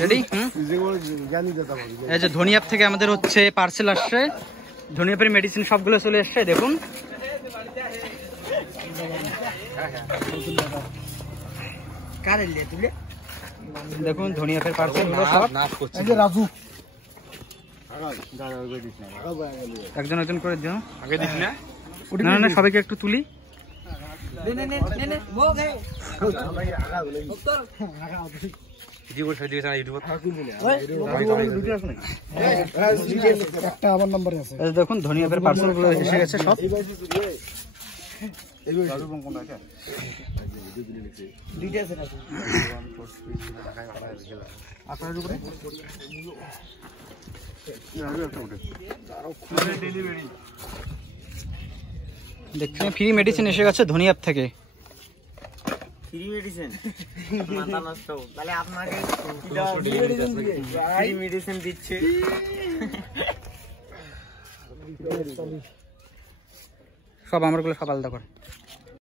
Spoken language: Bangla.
রেডি? এই যে ধনিয়াপ থেকে আমাদের হচ্ছে পার্সেল আসছে, ধনিয়াপের মেডিসিন সবগুলো চলে আসছে। দেখুন দেখুন ধনিয়াপের পার্সেল রাজু একজন একজন করে দিও। আগে দিস না, না না সবাইকে একটু তুলি। দেখুন ধনিয়াপের পার্সেল গুলো এসে গেছে সব। দেখছেন ফ্রি মেডিসিন এসে গেছে ধনিয়াপ থেকে। ফ্রি মেডিসিন মাথা নষ্ট, তাহলে আপনাকে ফ্রি মেডিসিন দিচ্ছে। সব আমার গুলো সব আলাদা করে।